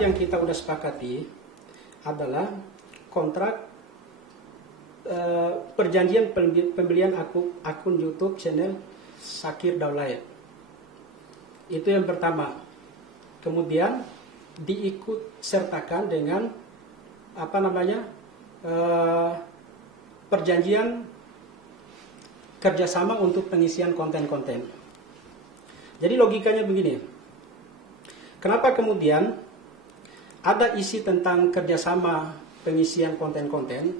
kontrak yang kita udah sepakati adalah kontrak perjanjian pembelian akun YouTube channel Zakir Daulay. Itu yang pertama. Kemudian diikut sertakan dengan perjanjian kerjasama untuk pengisian konten-konten. Jadi logikanya begini. Kenapa kemudian ada isi tentang kerjasama pengisian konten-konten?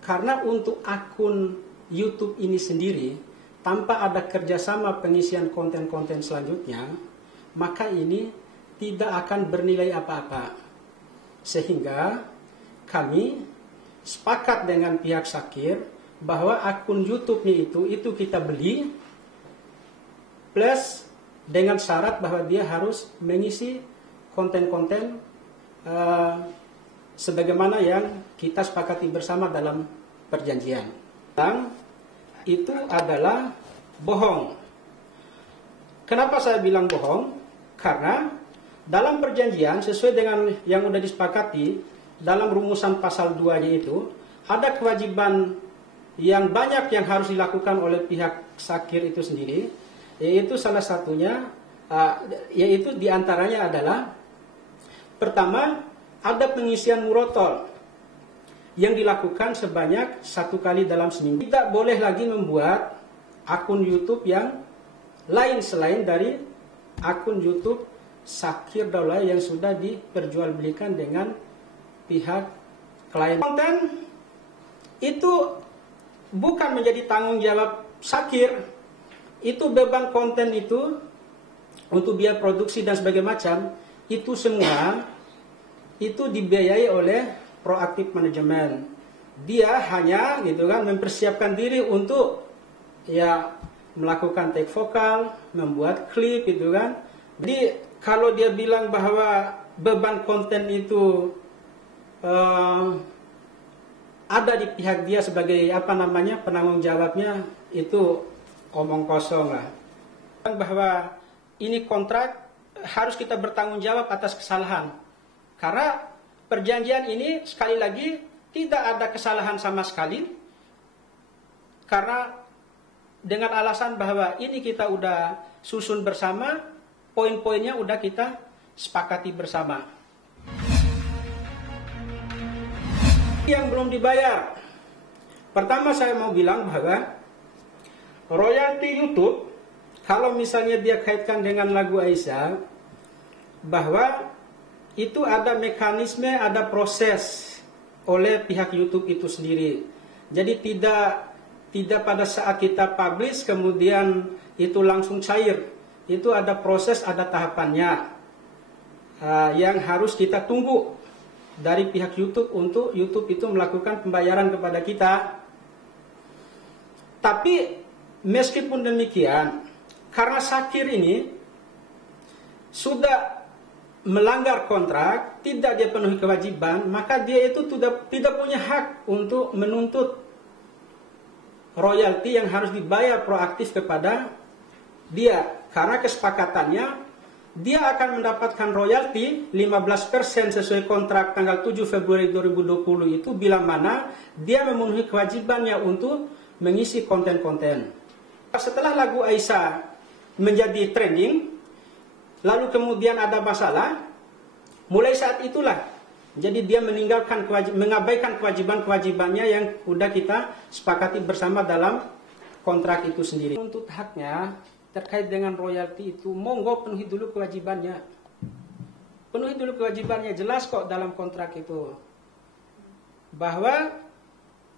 Karena untuk akun YouTube ini sendiri, tanpa ada kerjasama pengisian konten-konten selanjutnya, maka ini tidak akan bernilai apa-apa. Sehingga kami sepakat dengan pihak Zakir bahwa akun YouTube-nya itu kita beli, plus dengan syarat bahwa dia harus mengisi konten-konten sebagaimana yang kita sepakati bersama dalam perjanjian. Dan itu adalah bohong. Kenapa saya bilang bohong? Karena dalam perjanjian sesuai dengan yang sudah disepakati dalam rumusan pasal 2-nya itu ada kewajiban yang banyak yang harus dilakukan oleh pihak Zakir itu sendiri, yaitu salah satunya yaitu diantaranya adalah pertama, ada pengisian murotol yang dilakukan sebanyak 1 kali dalam seminggu. Tidak boleh lagi membuat akun YouTube yang lain selain dari akun YouTube Zakir Daulay yang sudah diperjualbelikan dengan pihak klien. Konten itu bukan menjadi tanggung jawab Zakir. Itu beban konten itu untuk biaya produksi dan sebagainya macam, itu semua itu dibiayai oleh Proaktif Manajemen. Dia hanya mempersiapkan diri untuk melakukan take vokal, membuat klip Jadi kalau dia bilang bahwa beban konten itu ada di pihak dia sebagai penanggung jawabnya, itu omong kosong lah. Bahwa ini kontrak harus kita bertanggung jawab atas kesalahan. Karena perjanjian ini sekali lagi tidak ada kesalahan sama sekali. Karena dengan alasan bahwa ini kita udah susun bersama, poin-poinnya udah kita sepakati bersama. Yang belum dibayar. Pertama saya mau bilang bahwa royalti YouTube, kalau misalnya dia kaitkan dengan lagu Aisyah, bahwa itu ada mekanisme, ada proses oleh pihak YouTube itu sendiri. Jadi tidak pada saat kita publish kemudian itu langsung cair. Itu ada proses, ada tahapannya yang harus kita tunggu dari pihak YouTube untuk YouTube itu melakukan pembayaran kepada kita. Tapi meskipun demikian, karena Zakir ini sudah melanggar kontrak, tidak dia penuhi kewajiban, maka dia itu tidak punya hak untuk menuntut royalti yang harus dibayar Proaktif kepada dia. Karena kesepakatannya, dia akan mendapatkan royalti 15% sesuai kontrak tanggal 7 Februari 2020 itu bila mana dia memenuhi kewajibannya untuk mengisi konten-konten. Setelah lagu Aisyah menjadi trending, lalu kemudian ada masalah, mulai saat itulah jadi dia mengabaikan kewajiban-kewajibannya yang sudah kita sepakati bersama dalam kontrak itu sendiri. Untuk haknya terkait dengan royalti itu, monggo penuhi dulu kewajibannya. Penuhi dulu kewajibannya, jelas kok dalam kontrak itu. Bahwa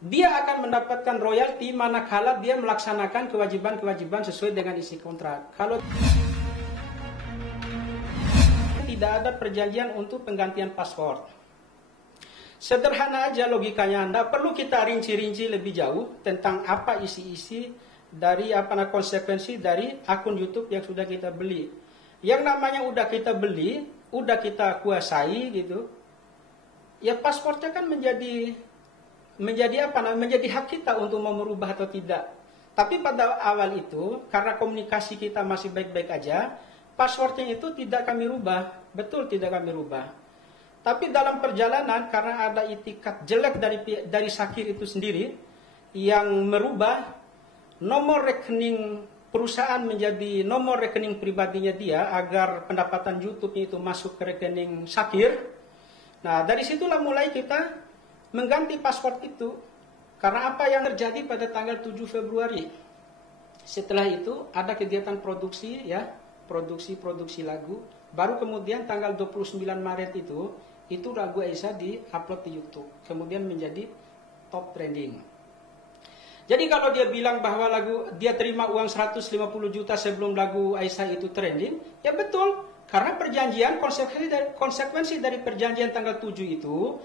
dia akan mendapatkan royalti manakala dia melaksanakan kewajiban-kewajiban sesuai dengan isi kontrak. Kalau tidak ada perjanjian untuk penggantian password. Sederhana aja logikanya, tidak perlu kita rinci-rinci lebih jauh tentang apa isi-isi dari konsekuensi dari akun YouTube yang sudah kita beli. Yang namanya udah kita beli, udah kita kuasai gitu. Ya passwordnya kan menjadi hak kita untuk mau merubah atau tidak. Tapi pada awal itu karena komunikasi kita masih baik-baik aja, passwordnya itu tidak kami rubah. Betul tidak kami rubah. Tapi dalam perjalanan karena ada itikat jelek dari Syakir itu sendiri yang merubah nomor rekening perusahaan menjadi nomor rekening pribadinya dia agar pendapatan YouTube-nya itu masuk ke rekening Syakir. Nah, dari situlah mulai kita mengganti password itu. Karena apa yang terjadi pada tanggal 7 Februari? Setelah itu ada kegiatan produksi ya, produksi lagu. Baru kemudian tanggal 29 Maret itu lagu Aisyah di-upload di YouTube. Kemudian menjadi top trending. Jadi kalau dia bilang bahwa dia terima uang 150 juta sebelum lagu Aisyah itu trending, ya betul. Karena perjanjian, konsekuensi dari perjanjian tanggal 7 itu,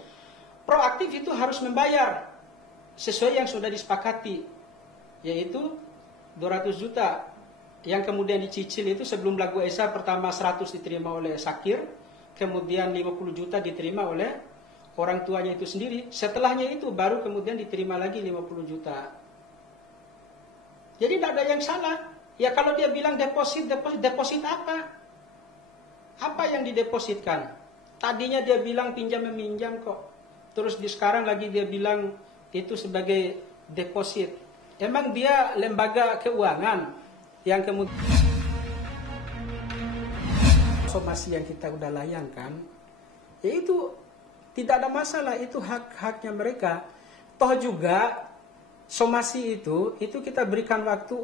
proaktif itu harus membayar sesuai yang sudah disepakati, yaitu 200 juta. Yang kemudian dicicil itu sebelum lagu Aisyah pertama 100 diterima oleh Syakir, kemudian 50 juta diterima oleh orang tuanya itu sendiri. Setelahnya itu baru kemudian diterima lagi 50 juta. Jadi tidak ada yang salah. Ya kalau dia bilang deposit apa? Apa yang didepositkan? Tadinya dia bilang pinjam meminjam kok. Terus sekarang lagi dia bilang itu sebagai deposit. Emang dia lembaga keuangan yang kemudian somasi yang kita udah layangkan, yaitu tidak ada masalah, itu hak-haknya mereka. Toh juga somasi itu kita berikan waktu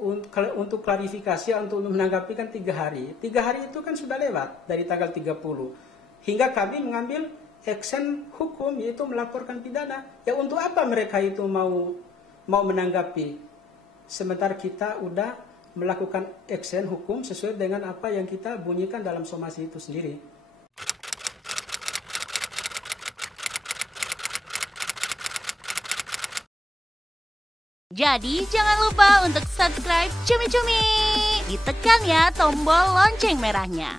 untuk klarifikasi, untuk menanggapi kan 3 hari. 3 hari itu kan sudah lewat dari tanggal 30. Hingga kami mengambil action hukum, yaitu melaporkan pidana. Ya untuk apa mereka itu mau menanggapi? Sementara kita udah melakukan action hukum sesuai dengan apa yang kita bunyikan dalam somasi itu sendiri. Jadi jangan lupa untuk subscribe Cumi Cumi. Ditekan ya tombol lonceng merahnya.